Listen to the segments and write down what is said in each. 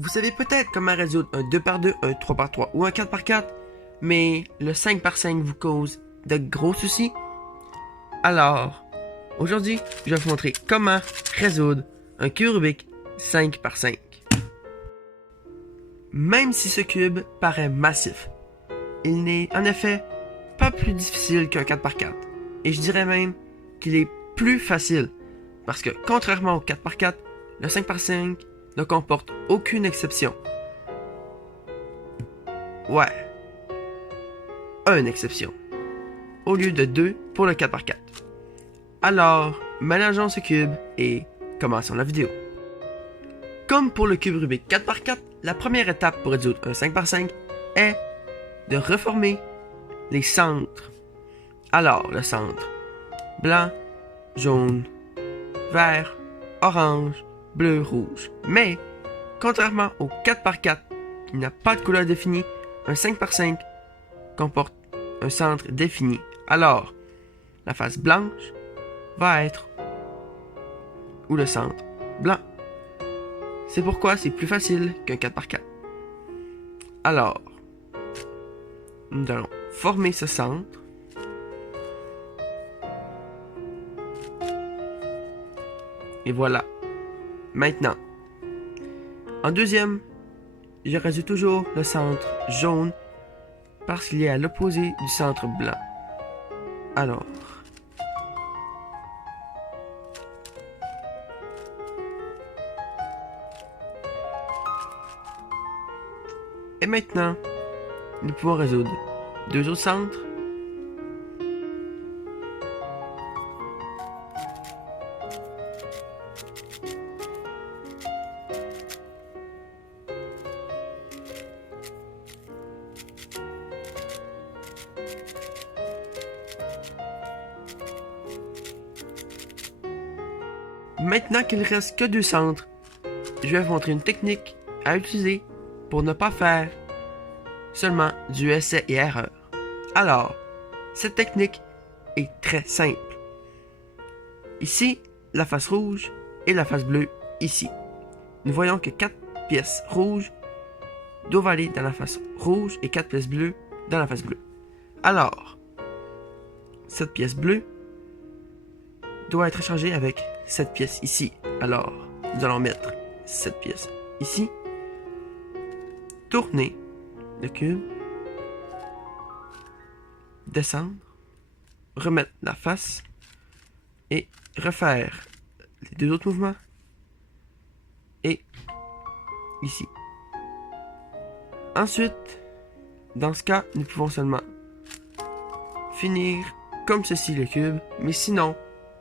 Vous savez peut-être comment résoudre un 2 par 2, un 3 par 3 ou un 4 par 4, mais le 5 par 5 vous cause de gros soucis? Alors, aujourd'hui, je vais vous montrer comment résoudre un cube Rubik 5 par 5. Même si ce cube paraît massif, il n'est en effet pas plus difficile qu'un 4 par 4. Et je dirais même qu'il est plus facile, parce que contrairement au 4 par 4, le 5 par 5 ne comporte aucune exception. Ouais, une exception, au lieu de 2 pour le 4 par 4. Alors, mélangeons ce cube et commençons la vidéo. Comme pour le cube Rubik 4 par 4, la première étape pour résoudre un 5 par 5 est de reformer les centres. Alors, le centre blanc, jaune, vert, orange, bleu, rouge. Mais, contrairement au 4 par 4 qui n'a pas de couleur définie, un 5 par 5 comporte un centre défini. Alors, la face blanche va être ou le centre blanc. C'est pourquoi c'est plus facile qu'un 4 par 4. Alors, nous allons former ce centre. Et voilà. Maintenant, en deuxième, je résout toujours le centre jaune parce qu'il est à l'opposé du centre blanc. Alors, et maintenant, nous pouvons résoudre deux autres centres. Maintenant qu'il ne reste que deux centres, je vais vous montrer une technique à utiliser pour ne pas faire seulement du essai et erreur. Alors, cette technique est très simple. Ici, la face rouge et la face bleue ici. Nous voyons que 4 pièces rouges doivent aller dans la face rouge et 4 pièces bleues dans la face bleue. Alors, cette pièce bleue doit être échangée avec cette pièce ici. Alors, nous allons mettre cette pièce ici, tourner le cube, descendre, remettre la face et refaire les deux autres mouvements et ici. Ensuite, dans ce cas, nous pouvons seulement finir comme ceci le cube, mais sinon,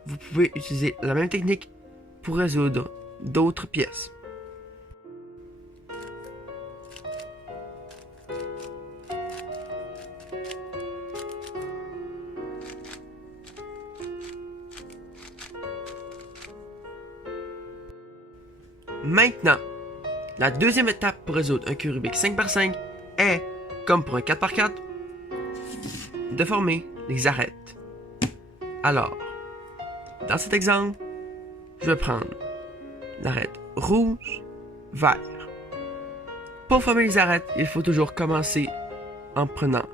vous pouvez utiliser la même technique pour résoudre d'autres pièces. Maintenant, la deuxième étape pour résoudre un cube Rubik 5 par 5 est, comme pour un 4 par 4, de former les arêtes. Alors, dans cet exemple, je vais prendre l'arête rouge, vert. Pour former les arêtes, il faut toujours commencer en prenant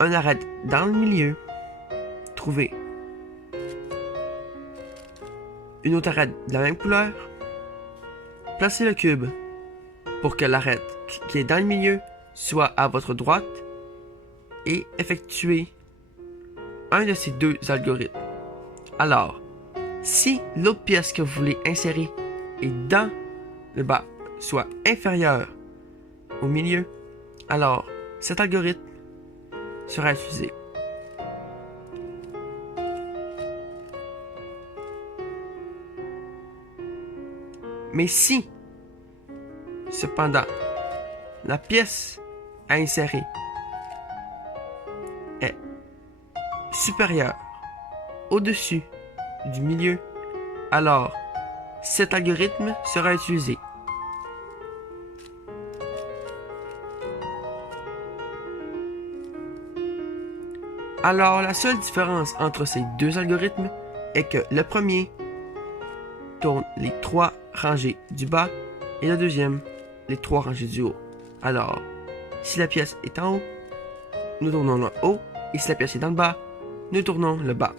un arête dans le milieu, trouver une autre arête de la même couleur, placer le cube pour que l'arête qui est dans le milieu soit à votre droite et effectuer un de ces deux algorithmes. Alors, si l'autre pièce que vous voulez insérer est dans le bas, soit inférieure au milieu, alors cet algorithme sera utilisé. Mais si, cependant, la pièce à insérer est supérieure au-dessus du milieu, alors cet algorithme sera utilisé. Alors la seule différence entre ces deux algorithmes est que le premier tourne les 3 rangées du bas Et le deuxième, les 3 rangées du haut. Alors, si la pièce est en haut, nous tournons le haut, et si la pièce est dans le bas, nous tournons le bas.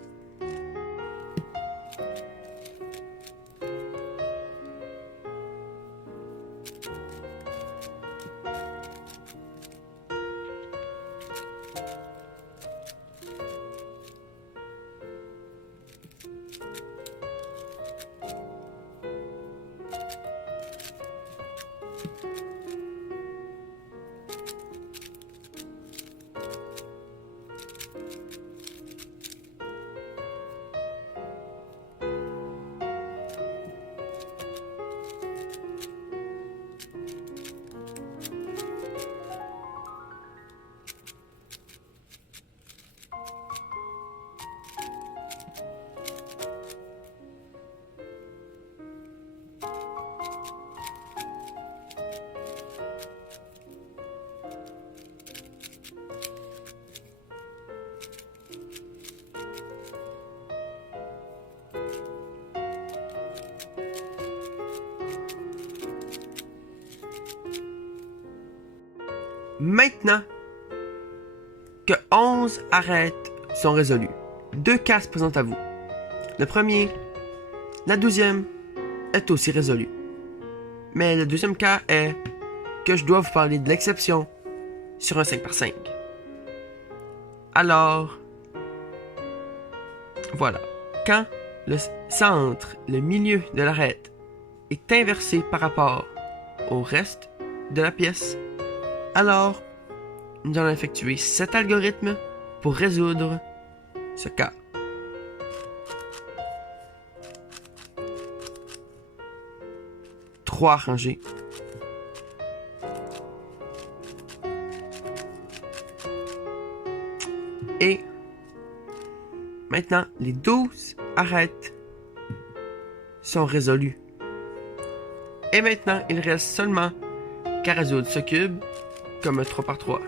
Maintenant que 11 arêtes sont résolues, 2 cas se présentent à vous. Le premier, la 12e, est aussi résolue. Mais le deuxième cas est que je dois vous parler de l'exception sur un 5 par 5. Alors, voilà. Quand le centre, le milieu de l'arête est inversé par rapport au reste de la pièce, alors nous allons effectuer cet algorithme pour résoudre ce cas. Trois rangées. Et maintenant, les 12 arêtes sont résolues. Et maintenant, il reste seulement qu'à résoudre ce cube comme 3 par 3.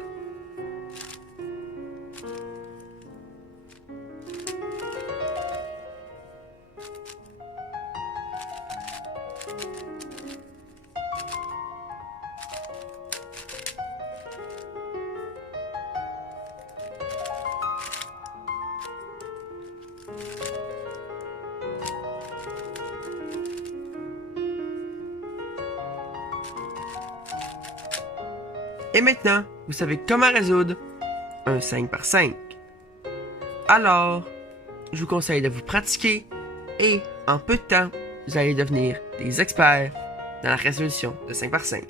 Et maintenant, vous savez comment résoudre un 5 par 5. Alors, je vous conseille de vous pratiquer et en peu de temps, vous allez devenir des experts dans la résolution de 5 par 5.